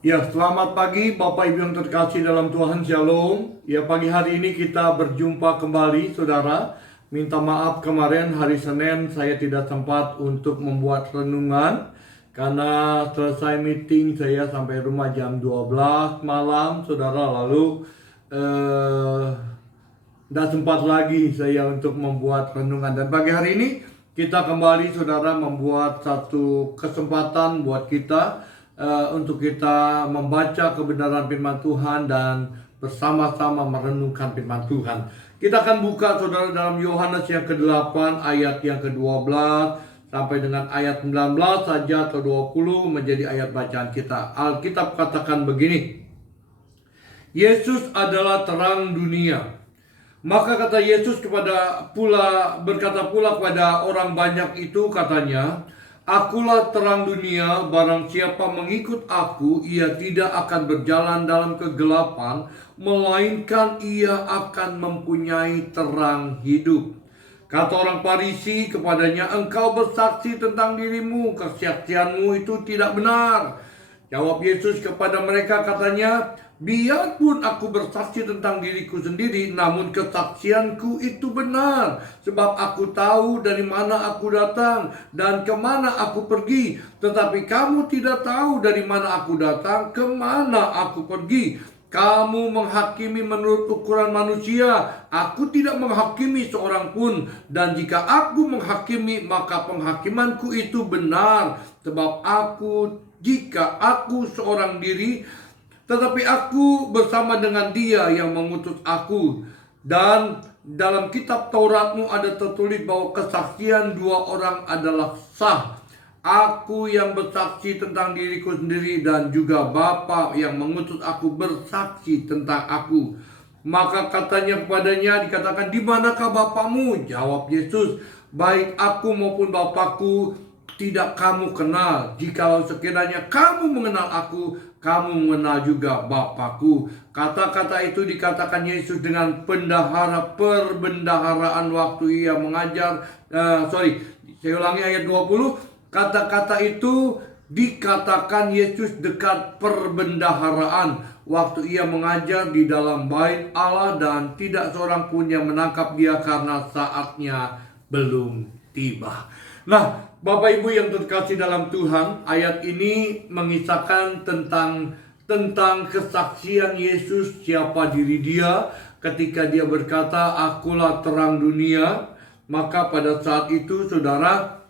Ya, selamat pagi Bapak Ibu yang terkasih dalam Tuhan, Shalom. Ya, pagi hari ini kita berjumpa kembali, Saudara. Minta maaf kemarin hari Senin saya tidak sempat untuk membuat renungan karena selesai meeting saya sampai rumah jam 12 malam, Saudara. Lalu tidak sempat lagi saya untuk membuat renungan. Dan pagi hari ini kita kembali, Saudara, membuat satu kesempatan buat kita untuk kita membaca kebenaran firman Tuhan dan bersama-sama merenungkan firman Tuhan. Kita akan buka, Saudara, dalam Yohanes yang ke-8 ayat yang ke-12 sampai dengan ayat 19 saja atau 20 menjadi ayat bacaan kita. Alkitab katakan begini: Yesus adalah terang dunia. Maka kata Yesus berkata pula kepada orang banyak itu, katanya, "Akulah terang dunia, barang siapa mengikut aku, ia tidak akan berjalan dalam kegelapan, melainkan ia akan mempunyai terang hidup." Kata orang Farisi kepadanya, "Engkau bersaksi tentang dirimu, kesaksianmu itu tidak benar." Jawab Yesus kepada mereka, katanya, "Biarpun aku bersaksi tentang diriku sendiri, namun kesaksianku itu benar. Sebab aku tahu dari mana aku datang dan kemana aku pergi. Tetapi kamu tidak tahu dari mana aku datang, kemana aku pergi. Kamu menghakimi menurut ukuran manusia. Aku tidak menghakimi seorang pun. Dan jika aku menghakimi, maka penghakimanku itu benar. Sebab jika aku seorang diri, tetapi aku bersama dengan Dia yang mengutus aku. Dan dalam kitab Tauratmu ada tertulis bahwa kesaksian dua orang adalah sah. Aku yang bersaksi tentang diriku sendiri dan juga Bapa yang mengutus aku bersaksi tentang aku." Maka katanya kepadanya, dikatakan, "Di manakah Bapamu?" Jawab Yesus, "Baik aku maupun Bapakku tidak kamu kenal. Jikalau sekiranya kamu mengenal aku, kamu mengenal juga Bapakku." Kata-kata itu dikatakan Yesus dengan perbendaharaan waktu ia mengajar. Saya ulangi ayat 20. Kata-kata itu dikatakan Yesus dekat perbendaharaan waktu ia mengajar di dalam bait Allah, dan tidak seorang pun yang menangkap dia karena saatnya belum tiba. Nah, Bapak Ibu yang terkasih dalam Tuhan, ayat ini mengisahkan tentang kesaksian Yesus, siapa diri Dia ketika Dia berkata, "Akulah terang dunia." Maka pada saat itu, Saudara,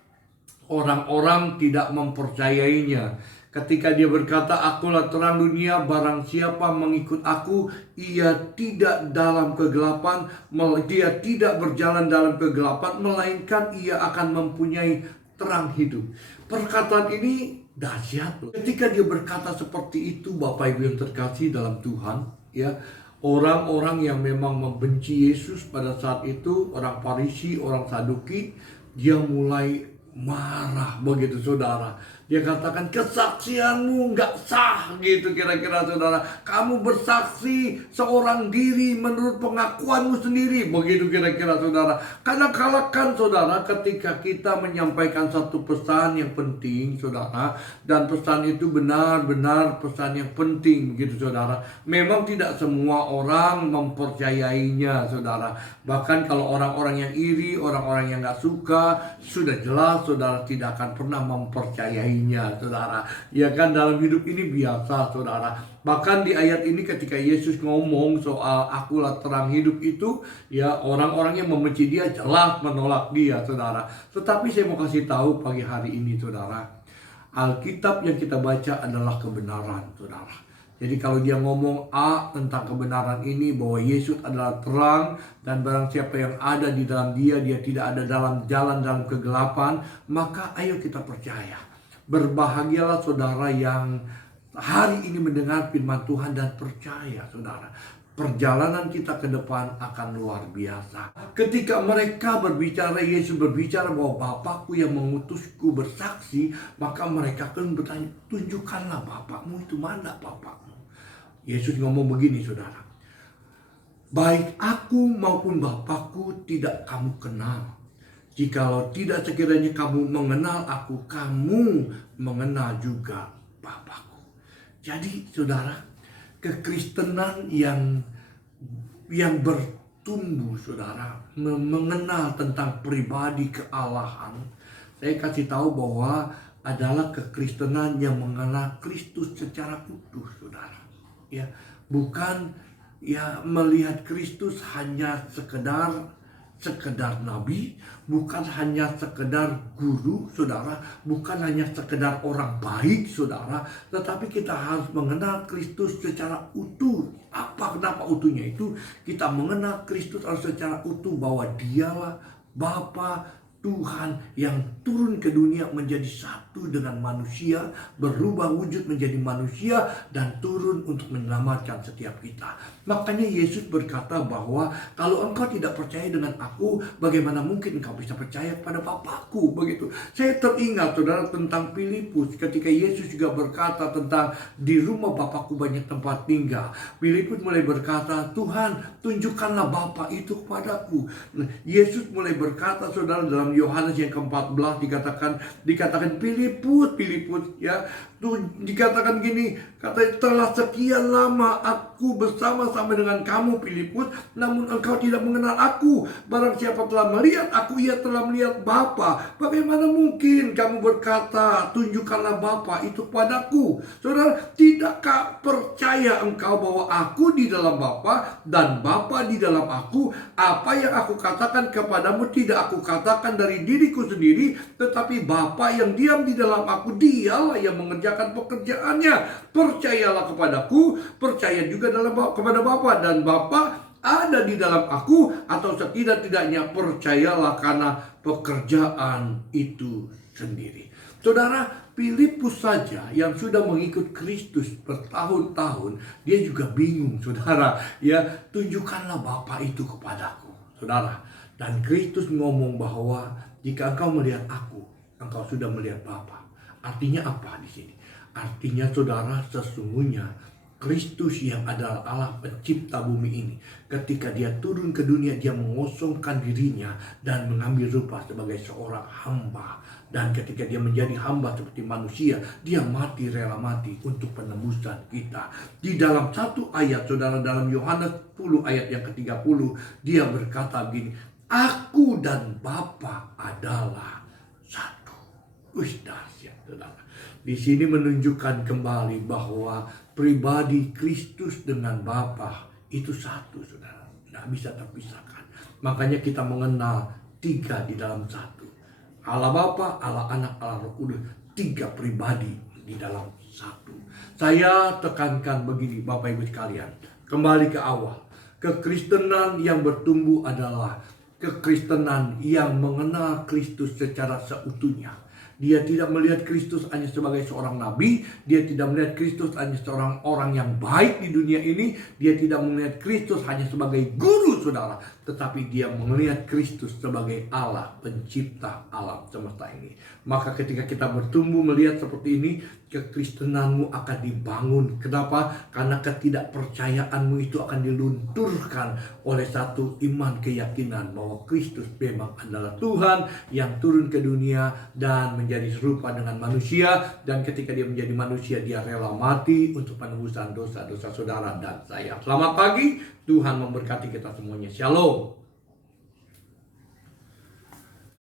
orang-orang tidak mempercayainya. Ketika Dia berkata, "Akulah terang dunia, barang siapa mengikut aku, ia tidak dalam kegelapan, dia tidak berjalan dalam kegelapan, melainkan ia akan mempunyai terang hidup." Perkataan ini dahsyat loh. Ketika Dia berkata seperti itu, Bapak Ibu yang terkasih dalam Tuhan, ya, orang-orang yang memang membenci Yesus pada saat itu, orang Farisi, orang Saduki, dia mulai marah begitu, Saudara. Dia katakan, "Kesaksianmu nggak sah," gitu kira-kira, Saudara. "Kamu bersaksi seorang diri menurut pengakuanmu sendiri," begitu kira-kira, Saudara. Karena kalahkan, Saudara, ketika kita menyampaikan satu pesan yang penting, Saudara, dan pesan itu benar-benar pesan yang penting, begitu, Saudara. Memang tidak semua orang mempercayainya, Saudara. Bahkan kalau orang-orang yang iri, orang-orang yang nggak suka, sudah jelas, Saudara, tidak akan pernah mempercayainya, Saudara. Ya kan, dalam hidup ini biasa, Saudara. Bahkan di ayat ini ketika Yesus ngomong soal "Akulah terang hidup" itu, ya, orang-orang yang membenci Dia jelas menolak Dia, Saudara. Tetapi saya mau kasih tahu pagi hari ini, Saudara, Alkitab yang kita baca adalah kebenaran, Saudara. Jadi kalau Dia ngomong A tentang kebenaran ini, bahwa Yesus adalah terang, dan barang siapa yang ada di dalam Dia, dia tidak ada dalam kegelapan, maka ayo kita percaya. Berbahagialah saudara yang hari ini mendengar firman Tuhan dan percaya, Saudara. Perjalanan kita ke depan akan luar biasa. Ketika mereka berbicara, Yesus berbicara bahwa Bapakku yang mengutusku bersaksi, maka mereka akan bertanya, "Tunjukkanlah Bapakmu itu, mana Bapakmu?" Yesus ngomong begini, Saudara, "Baik aku maupun Bapakku tidak kamu kenal. Jikalau tidak sekiranya kamu mengenal aku, kamu mengenal juga Bapakku." Jadi saudara, kekristenan yang bertumbuh saudara, mengenal tentang pribadi kealahan, saya kasih tahu bahwa adalah kekristenan yang mengenal Kristus secara utuh saudara. Ya, bukan ya melihat Kristus hanya sekedar nabi, bukan hanya sekedar guru saudara, bukan hanya sekedar orang baik saudara, tetapi kita harus mengenal Kristus secara utuh. Kenapa utuhnya itu? Kita mengenal Kristus secara utuh bahwa Dialah Bapa Tuhan yang turun ke dunia menjadi satu dengan manusia, berubah wujud menjadi manusia, dan turun untuk menyelamatkan setiap kita. Makanya Yesus berkata bahwa kalau engkau tidak percaya dengan aku, bagaimana mungkin engkau bisa percaya kepada Bapakku? Begitu. Saya teringat saudara tentang Filipus ketika Yesus juga berkata tentang di rumah Bapakku banyak tempat tinggal. Filipus mulai berkata, Tuhan tunjukkanlah Bapa itu kepadaku. Yesus mulai berkata saudara dalam Yohanes yang ke-14 dikatakan Filipus ya, tuh dikatakan gini, kata telah sekian lama aku bersama-sama dengan kamu Filipus, namun engkau tidak mengenal aku. Barang siapa telah melihat aku, ia telah melihat Bapa. Bagaimana mungkin kamu berkata tunjukkanlah Bapa itu padaku? Saudara, tidakkah percaya engkau bahwa aku di dalam Bapa dan Bapa di dalam aku? Apa yang aku katakan kepadamu tidak aku katakan dari diriku sendiri, tetapi Bapa yang diam di dalam aku, Dialah yang mengerjakan pekerjaannya. Percayalah kepadaku, percaya juga kepada Bapa, dan Bapa ada di dalam aku, atau setidak-tidaknya percayalah karena pekerjaan itu sendiri. Saudara, Filipus saja yang sudah mengikut Kristus bertahun-tahun, dia juga bingung saudara, ya, tunjukkanlah Bapa itu kepadaku. Saudara, dan Kristus ngomong bahwa jika engkau melihat aku, engkau sudah melihat Bapa. Artinya apa di sini? Artinya saudara, sesungguhnya Kristus yang adalah Allah pencipta bumi ini, ketika dia turun ke dunia, dia mengosongkan dirinya dan mengambil rupa sebagai seorang hamba. Dan ketika dia menjadi hamba seperti manusia, dia rela mati untuk penebusan kita. Di dalam satu ayat saudara, dalam Yohanes 10 ayat yang ke-30, dia berkata begini, aku dan Bapa adalah satu. Dahsyat saudara. Di sini menunjukkan kembali bahwa pribadi Kristus dengan Bapa itu satu saudara, tidak bisa terpisahkan. Makanya kita mengenal tiga di dalam satu. Allah Bapa, Allah Anak, Allah Roh Kudus, tiga pribadi di dalam satu. Saya tekankan begini Bapak Ibu sekalian, kembali ke awal. Kekristenan yang bertumbuh adalah kekristenan yang mengenal Kristus secara seutuhnya. Dia tidak melihat Kristus hanya sebagai seorang nabi. Dia tidak melihat Kristus hanya seorang orang yang baik di dunia ini. Dia tidak melihat Kristus hanya sebagai guru saudara. Tetapi dia melihat Kristus sebagai Allah pencipta alam semesta ini. Maka ketika kita bertumbuh melihat seperti ini, kekristenanmu akan dibangun. Kenapa? Karena ketidakpercayaanmu itu akan dilunturkan oleh satu iman keyakinan bahwa Kristus memang adalah Tuhan yang turun ke dunia dan menjadi serupa dengan manusia. Dan ketika dia menjadi manusia, dia rela mati untuk penebusan dosa-dosa saudara dan saya. Selamat pagi, Tuhan memberkati kita semuanya. Shalom.